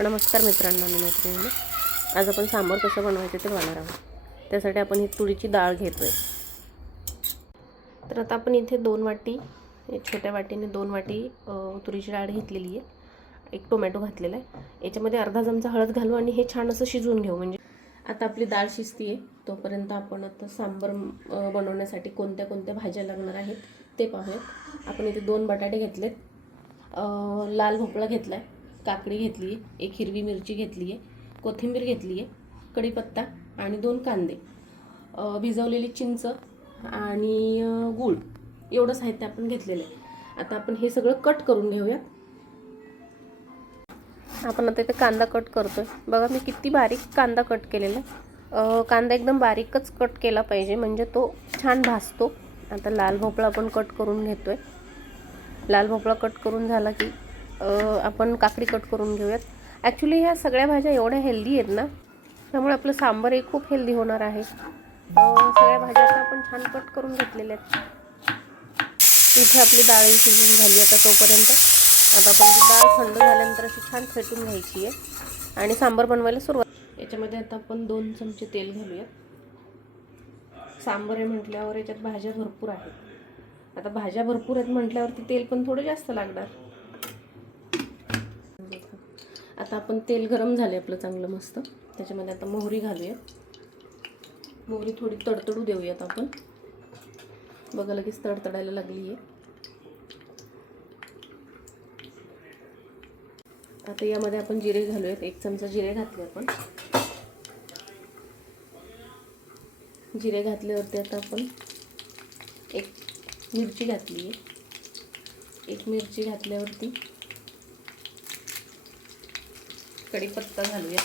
नमस्कार मित्रांनो आणि मैत्रिणींनो, आज आपण सांबार कसं बनवायचं ते बघणार आहोत. त्यासाठी आपण ही तुरीची डाळ घेतोय. तर आता आपण इथे 2 वाटी, छोट्या वाटीने 2 वाटी तुरीची डाळ घेतलेली आहे. एक टोमॅटो घातलेला आहे. याच्यामध्ये अर्धा चमचा हळद घालू आणि हे छान असं शिजवून घेऊ. म्हणजे आता आपली डाळ शिजती आहे, तोपर्यंत आपण आता सांबार बनवण्यासाठी कोणत्या कोणत्या भाज्या लागणार आहेत ते पाहूयात. आपण इथे 2 बटाटे घेतलेत, लाल भोपळा घेतला आहे, काकडी घेतली आहे, एक हिरवी मिरची घेतली आहे, कोथिंबीर घेतली आहे, कढीपत्ता आणि 2 कांदे, भिजवलेली चिंच आणि गूळ, एवढं साहित्य आपण घेतलेलं आहे. आता आपण हे सगळं कट करून घेऊया. आपण आता इथे कांदा कट करतोय. बघा मी किती बारीक कांदा कट केलेला आहे. कांदा एकदम बारीकच कट केला पाहिजे, म्हणजे तो छान भाजतो. आता लाल भोपळा आपण कट करून घेतोय. लाल भोपळा कट करून झाला की आपण काकडी कट करून घेऊयात. ॲक्च्युली ह्या सगळ्या भाज्या एवढ्या हेल्दी आहेत ना, त्यामुळे आपलं सांबार हे खूप हेल्दी होणार आहे. सगळ्या भाज्या आता आपण छान कट करून घेतलेल्या आहेत. इथे आपली डाळ शिजून झाली. आता तोपर्यंत आता आपण ती डाळ थंड झाल्यानंतर अशी छान फेटून घ्यायची आहे आणि सांबार बनवायला सुरुवात. याच्यामध्ये आता आपण 2 चमचे तेल घालूया. सांबार आहे म्हटल्यावर याच्यात भाज्या भरपूर आहेत. आता भाज्या भरपूर आहेत म्हटल्यावरती तेल पण थोडं जास्त लागणार. आता आपण तेल गरम झाले आपलं चांगलं मस्त. त्याच्यामध्ये आता मोहरी घालूया. मोहरी थोडी तडतडू देऊयात आपण. बघा लगेच तडतडायला लागली आहे. आता यामध्ये आपण जिरे घालूयात. 1 चमचा जिरे घातले आपण. जिरे घातल्यावरती आता आपण एक मिरची घातली आहे. एक मिरची घातल्यावरती कढीपत्ता घालूया.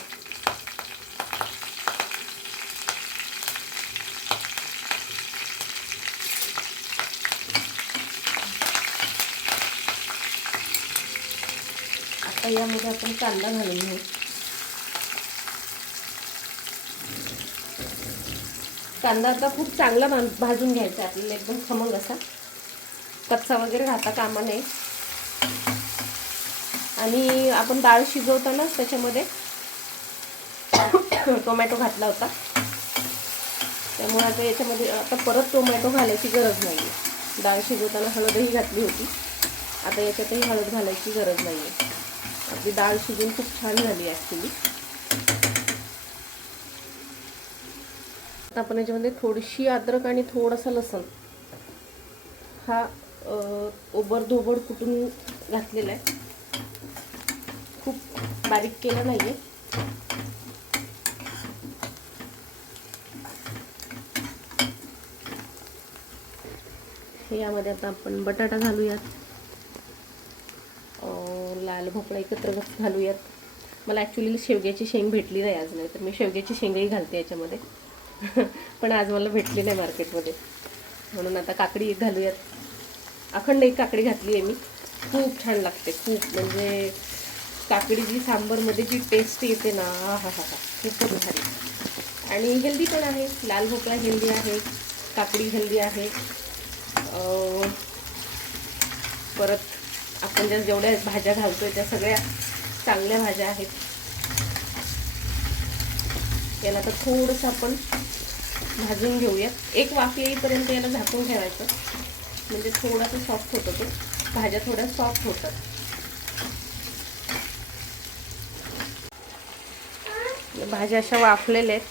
आता यामध्ये आपण कांदा घालून घेऊ. कांदा आता खूप चांगला भाजून घ्यायचा आपल्याला, एकदम खमंग असा, कच्चा वगैरे राहता कामा नये. आणि आपण डाळ शिजवतानाच त्याच्यामध्ये टोमॅटो घातला होता, त्यामुळे आता याच्यामध्ये आता परत टोमॅटो घालायची गरज नाही आहे. डाळ शिजवताना हळदही घातली होती, आता याच्यातही हळद घालायची गरज नाही आहे. आपली डाळ शिजून खूप छान झाली ॲक्च्युली. आता आपण याच्यामध्ये थोडीशी अद्रक आणि थोडासा लसूण हा ओबडधोबड कुटून घातलेला आहे. खूप बारीक केलं नाही आहे. यामध्ये आता आपण बटाटा घालूयात, लाल भोपळा एकत्र घालूयात. मला ॲक्च्युली शेवग्याची शेंग भेटली नाही आज, नाही तर मी शेवग्याची शेंगही घालते याच्यामध्ये. पण आज मला भेटली नाही मार्केटमध्ये, म्हणून आता काकडी एक घालूयात. अखंड एक काकडी घातली आहे मी. खूप छान लागते, खूप म्हणजे काकडीची सांबारमध्ये जी टेस्ट येते ना, हा हा हा, खूपच भारी. आणि हेल्दी पण आहे. लाल भोपळा हेल्दी आहे, काकडी हेल्दी आहे. परत आपण जेवढ्या भाज्या घालतोय त्या सगळ्या चांगल्या भाज्या आहेत. याला तर थोडंसं आपण भाजून घेऊया. एक वाफ येईपर्यंत याला झाकून ठेवायचं, म्हणजे थोडासा सॉफ्ट होतो तो. भाज्या थोड्या सॉफ्ट होतात. भाज्या अशा वाफलेल्या आहेत.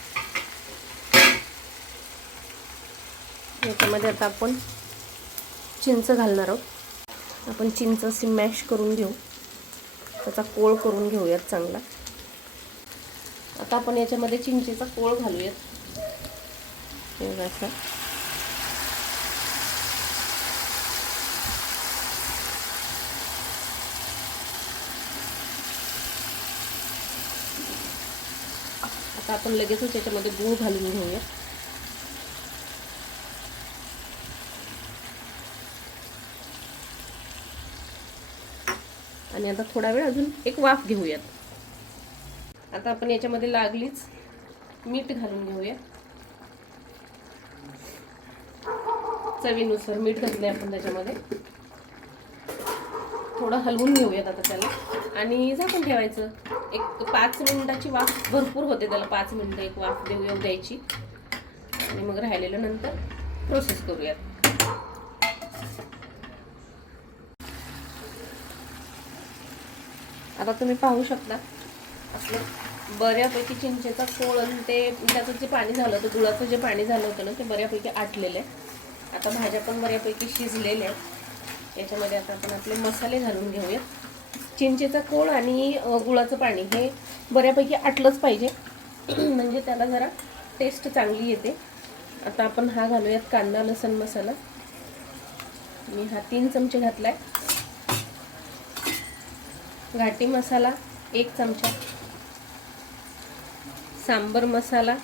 याच्यामध्ये आता आपण चिंच घालणार आहोत. आपण चिंच अशी मॅश करून घेऊ, त्याचा कोळ करून घेऊयात चांगला. आता आपण याच्यामध्ये चिंचेचा कोळ घालूयात. असा आता आपण लगेचच याच्यामध्ये गूळ घालून घेऊया. आणि आता थोडा वेळ अजून एक वाफ घेऊयात. आता आपण याच्यामध्ये लागलीच मीठ घालून घेऊया. चवीनुसार मीठ घातलंय आपण त्याच्यामध्ये. थोडं हलवून घेऊयात आता त्याला आणि झाकून ठेवायचं. एक 5 मिनिटाची वाफ भरपूर होते त्याला. 5 मिनिटं एक वाफ येऊ द्यायची आणि मग राहिलेलं नंतर प्रोसेस करूयात. आता तुम्ही पाहू शकता आपलं बऱ्यापैकी चिंचेचा कोळ आणि ते त्याचं जे पाणी झालं होतं, गुळाचं जे पाणी झालं होतं ना, ते बऱ्यापैकी आटलेलं आहे. आता भाज्या पण बऱ्यापैकी शिजलेल्या आहेत. याच्यामध्ये आता आपण आपले मसाले घालून घेऊया. चिंचेचा कोळ आणि गुळाचं पाणी हे बऱ्यापैकी आटलंच पाहिजे म्हणजे त्याला जरा टेस्ट चांगली येते. आता आपण हा घालूयात कांदा लसूण मसाला. मी हा 3 चमचे घातलाय. घाटी मसाला 1 चमचा, सांबर मसाला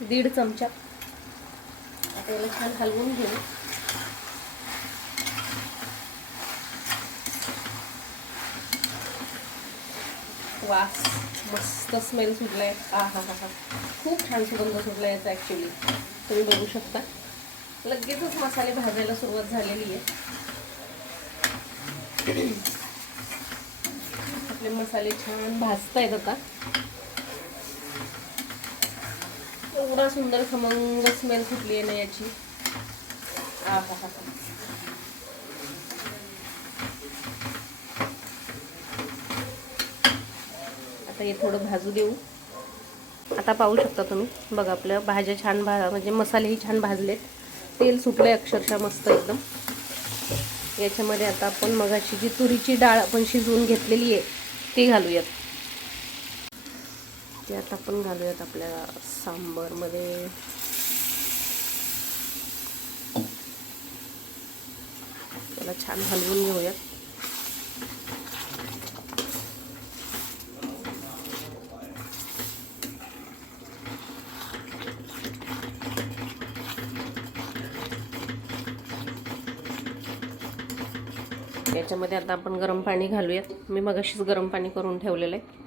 1.5 चमचा. आता याला छान हलवून घेऊ. वास मस्त स्मेल सुटलाय. हा खूप छान सुगंध सुटला याचा. ॲक्च्युली तुम्ही बघू शकता लगेचच मसाले भाजायला सुरुवात झालेली आहे. आपले मसाले छान भाजतायत आता. एवढा सुंदर खमंग स्मेल सुटली आहे ना याची. आता हे थोडं भाजू देऊ. आता पाहू शकता तुम्ही, बघा आपल्या भाज्या छान म्हणजे मसालेही छान भाजलेत. तेल सुटलंय अक्षरशः मस्त एकदम. याच्यामध्ये आता आपण मगाची जी तुरीची डाळ आपण शिजवून घेतलेली आहे ती घालूयात. ते आता आपण घालूयात आपल्या सांबरमध्ये. त्याला छान हलवून घेऊयात. याच्यामध्ये आता आपण गरम पाणी घालूयात. मी मगाशीच गरम पाणी करून ठेवलेलं आहे.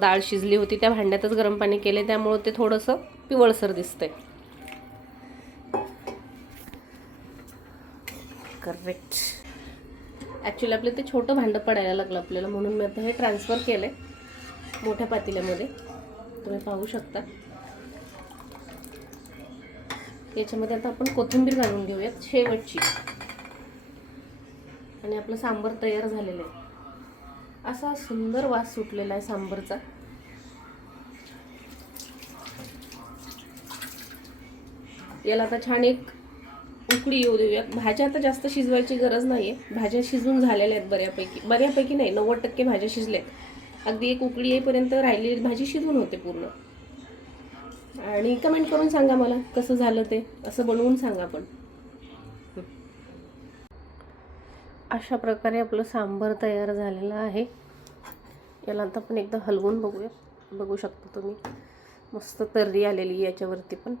डाळ शिजली होती त्या भांड्यातच गरम पाणी केले, त्यामुळे ते थोडंसं पिवळसर दिसतंय. करेक्ट. ॲक्च्युली आपलं ते छोटं भांडं पडायला लागलं आपल्याला, म्हणून मी आता हे ट्रान्सफर केलं आहे मोठ्या पातेल्यामध्ये. तुम्ही पाहू शकता. याच्यामध्ये आता आपण कोथिंबीर घालून घेऊयात शेवटची. आणि आपलं सांबर तयार झालेलं आहे. असा सुंदर वास सुटलेला आहे सांबरचा. याला आता छान एक उकळी येऊ देऊयात. भाज्या आता जास्त शिजवायची गरज नाही आहे. भाज्या शिजून झालेल्या आहेत बऱ्यापैकी नाही, 90% भाज्या शिजल्यात. अगदी एक उकळी येईपर्यंत राहिलेली भाजी शिजून होते पूर्ण. आणि कमेंट करून सांगा मला कसं झालं ते. असं बनवून सांगा पण. अशा प्रकारे आपलं सांबर तयार झालेलं आहे. याला आता आपण एकदा हलवून बघूया. बघू शकता तुम्ही मस्त तर्री आलेली याच्यावरती पण.